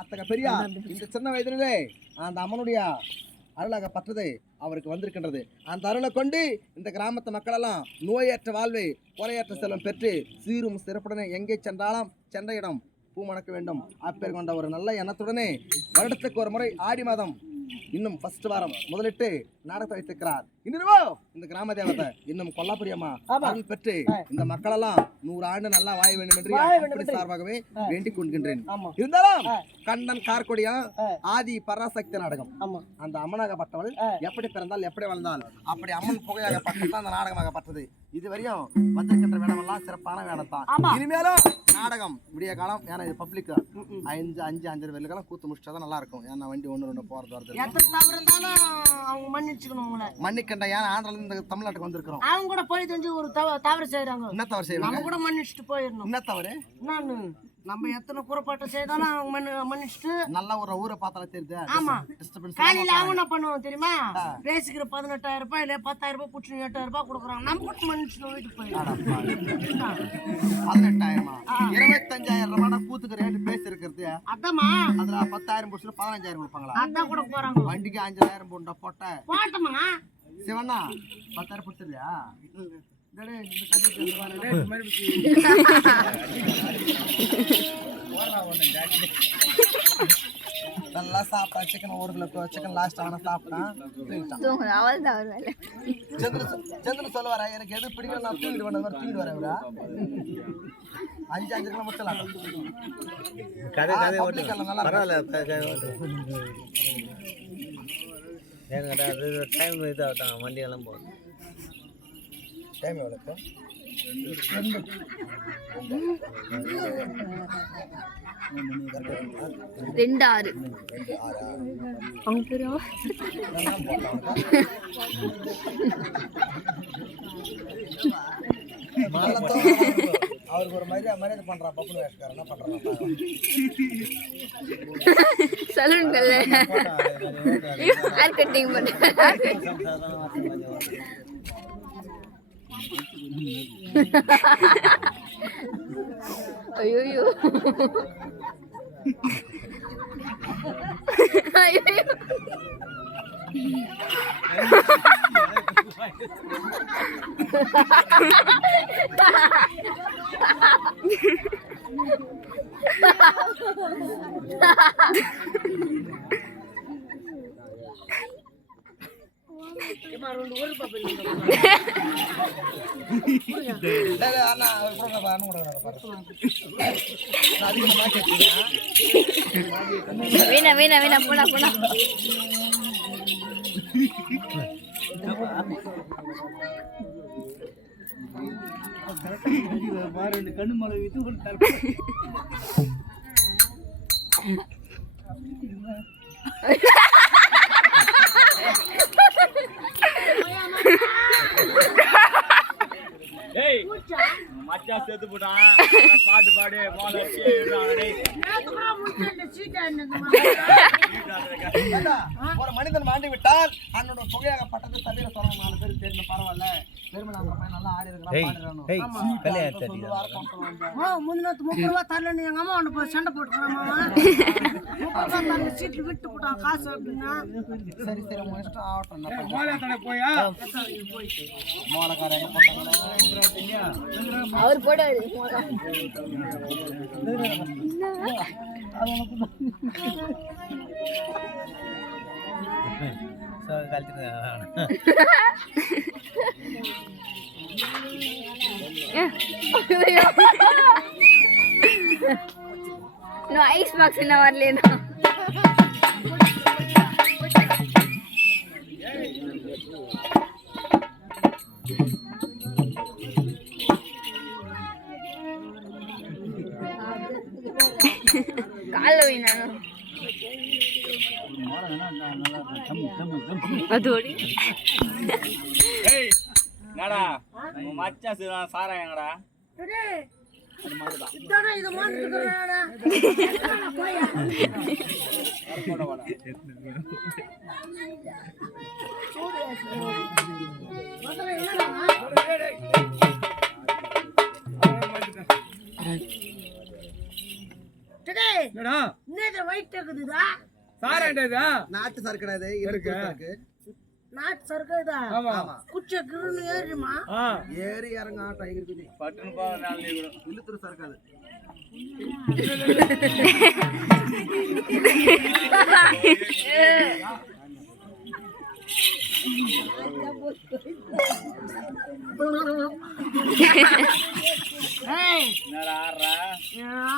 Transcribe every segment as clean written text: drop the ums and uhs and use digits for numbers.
அத்தக பெரியார் இந்த சின்ன வயதிலே அந்த அம்மனுடைய அருளாகப்பட்டது அவருக்கு வந்திருக்கின்றது. அந்த அருளை கொண்டு இந்த கிராமத்து மக்களெல்லாம் நோயற்ற வாழ்வை குறையற்ற செல்வம் பெற்று சீரும் சிறப்புடனே எங்கே சென்றாலும் சென்ற இடம் பூ மணக்க வேண்டும் அப்பேர் கொண்ட ஒரு நல்ல எண்ணத்துடனே வருடத்துக்கு ஒரு முறை ஆடி மாதம் இன்னும் ஃபர்ஸ்ட் வாரம் முதலிட்டு நாடகத்தை வைத்திருக்கிறார். இந்த கிராம தேவதை இன்னும் கொல்லாபுரியம்மா அருள் பெற்று இந்த மக்களெல்லாம் 100 ஆண்டு நல்லா வாழ வேண்டும் என்று சார்பாகவே வேண்டிக் கொள்கின்றேன். இருந்தாலும் கண்ணன் கார்கொடியா ஆதி பராசக்தி நாடகம் அந்த அம்மனாகப்பட்டவள் எப்படி பிறந்தால் எப்படி வளர்ந்தால் அப்படி அம்மன் புகையாகப்பட்டது அந்த நாடகமாகப்பட்டது. இதுவரையும் வந்திருக்கின்ற வேடமெல்லாம் சிறப்பான வேடம் தான். இனிமேலும் நாடகம் விடிய காலம் ஏன்னா இது பப்ளிக் 5 வெள்ளிக்கெல்லாம் கூத்து முடிச்சா நல்லா இருக்கும். ஏன்னா வண்டி 1-2 போறது வருது மன்னிக்கண்டா ஏன்னா ஆந்திரால இருந்து தமிழ்நாட்டுக்கு வந்திருக்கிறோம். அவங்க கூட போய் தெரிஞ்சு ஒரு தவறு செய்யறாங்க. என்ன தவறு செய்யறாங்க? நம்ம கூட மன்னிச்சுட்டு போயிடணும். என்ன தவறு? நம்ம எத்தனை குறைபாட்டை செய்தாலும் அவங்க மன்னிச்சுட்டு நல்ல ஒரு ஊரை பார்த்தாலும் தெரியுது. ஆமா காலையில அவங்க என்ன பண்ணுவோம் தெரியுமா? பேசிக்கிற 18,000 ரூபாய் இல்ல 10,000 ரூபாய் புடிச்சு 8,000 ரூபாய் கொடுக்குறாங்க. நம்ம கூட மன்னிச்சுட்டு வீட்டுக்கு போயிடலாம். 18,000 25,000 ரூபாய் கூத்துக்கு ரேட்டு பேசி இருக்கிறது. அதாம்மா அதுல 10,000 புடிச்சு 15,000 கொடுப்பாங்களா? அதான் கூட போறாங்க. வண்டிக்கு 5,000 போண்டா போட்டமா சிவண்ணா 10,000 புடிச்சிருக்கியா? நல்லா சாப்பிட்டா சிக்கன் 1 கிலோ சிக்கன் லாஸ்ட் ஆனா சாப்பிட்டான் சந்திரன் சொல்லுவாரா எனக்கு எது பிடிக்கல நான் தூங்கிட்டு வரேன் 5 கிலோ முடிச்சலாம் டைம் இதாகட்டாங்க வண்டியெல்லாம் போகும். டைம் எவ்வளோ? 2:06 அவருக்கு ஒரு மரியாதை பண்றான். பப்புனு வேஷக்காரன் என்ன பண்றான்? சலூன்கல்ல ஹேர் கட்டிங் ஐயோ வேணா போனா கண்ணு மலை விட்டு மச்சா செத்து போட்டான். பாட்டு பாடு ஒரு மனிதன் மாண்டி விட்டால் அண்ணோட புகையாகப்பட்டது தவிர சொல்றாங்க 4 பேர் தெரியும். பரவாயில்ல பெருமை நல்லா ஆடி இருக்கிறான். எங்க அம்மா ஒண்ணு போய் சண்டை போட்டுக்கிறாமா சீட்ல விட்டு போட்டான் காசு அப்படின்னா சரி உங்க இஷ்டம் ஆகட்டும். அவர் போடுவாரு. ஐஸ் பாக்ஸ் என்ன வரலனா கால வேணும் அதோடி என்னடா மச்சா சாரா எங்கடா இது மாத்திக்கிறேன்டா என்னது வயிற்று இருக்குதுதா நாட்டு சரக்கு கிடையாது, இருக்கு சரக்கு. நாட்டு சரக்குதா குச்ச கிருன்னு ஏறிமா ஏறி இறங்க டைகர் குதி பட்டுன்னு போக நாள் இழுத்துரு சரக்கு அது. ஏய் என்னடா ஆடுறா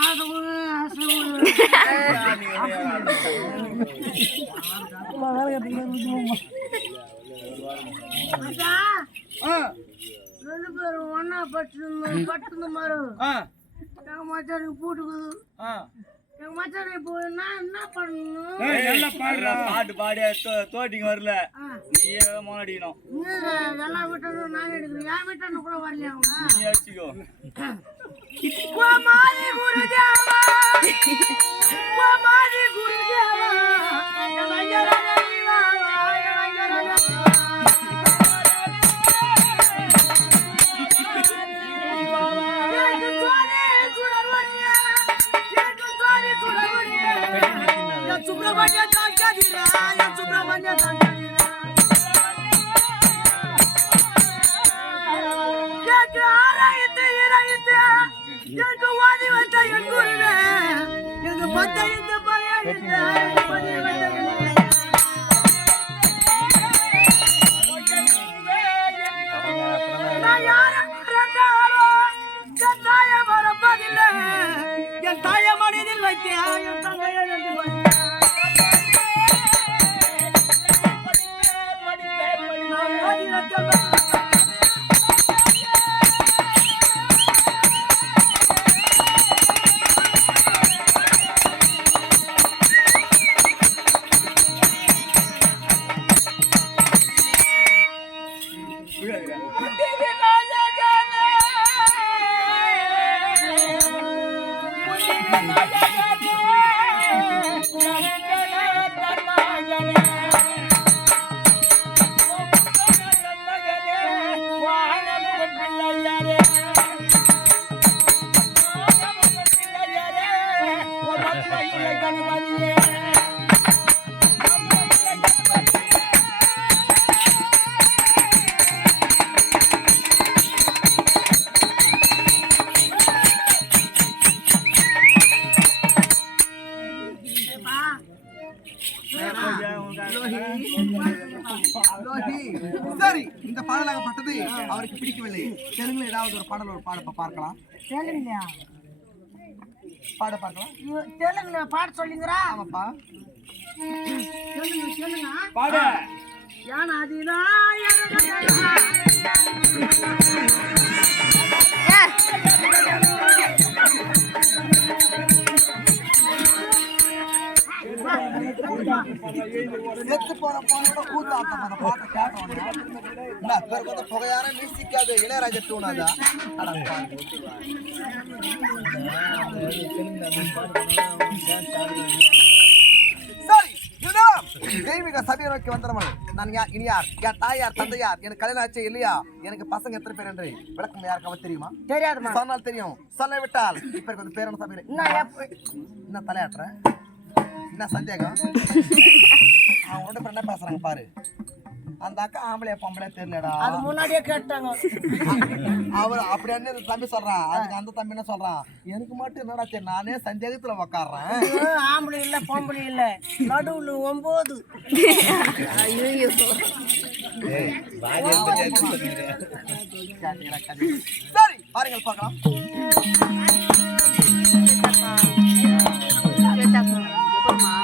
ஆசைப்படு ஆசைப்படு அச்சா ரெண்டு பேரும் ஒன்னா பட்டு மாறு எங்க மச்சானுக்கு போட்டுக்குது எங்க மச்சான் இப்போ என்ன பண்ணணும் பாட்டு பாடி தோட்டிங்க வரல நீயே மோன அடிக்கணும் எல்லா வீட்டரும் நான் எடுக்கிறேன் என் வீட்டானு கூட வரலையா அவங்க நீ அடிச்சுக்கோ மாரி குருதேவா மாரி குருதேவா சுப்பிரமணிய தாங்கதிரா சுப்பிரமணிய தாங்கதிரா எனக்கு ஆராயித்து இராயித்து எனக்கு வாதி வந்த என் குருவே எனக்கு பத்த இந்த பையன் நான் யாரை மறந்தாலும் என் தாய மறப்பதில்லை என் தாய மனதில் வைத்தியா என் தங்கையை நன்றி சரி, இந்த பாடலாகப்பட்டது அவருக்கு பிடிக்கவில்லை. தெலுங்குல ஏதாவது ஒரு பாடல் ஒரு பாட பார்க்கலாம். தெலுங்குலையா பாட பார்க்கலாம். தெலுங்குல பாட சொல்லுங்கறா ஆமாப்பா, தெலுங்கா பாடு யானாதினா செத்து போன போனோட கூத்தாட்டம் அந்த பாட்டை கேட்டோம். புகையான மியூசிக் அது இளையராஜா டூனாதா? சரி, தெய்வீக சபையை நோக்கி வந்தவன் நான் யார், இனி யார், என் தாயார் தந்தையார், எனக்கு கல்யாணம் ஆச்சு இல்லையா, எனக்கு பசங்க எத்தனை பேர் என்று விளக்கம் யாருக்காவது தெரியுமா? தெரியாதுமா. சொன்னால் தெரியும், சொல்ல விட்டால் இப்ப கொஞ்சம் பேரான சபையில என்ன தலையாட்டுற, என்ன சந்தேகம்? அவங்களோட என்ன பேசுறாங்க பாரு. அந்த அக்கா ஆம்பளையா பொம்பளையா தெரியலடா, அது முன்னாடியே கேட்டாங்க. அவர் அப்படி என்ன தம்பி சொல்றான், அதுக்கு அந்த தம்பி என்ன சொல்றான், எனக்கு மட்டும் என்னடா சரி, நானே சந்தேகத்துல உக்காடுறேன். ஆம்பளை இல்ல பொம்பளை இல்ல, நடுவுல 9. ஐயோ சரி பாருங்கள் பார்க்கலாம். போமா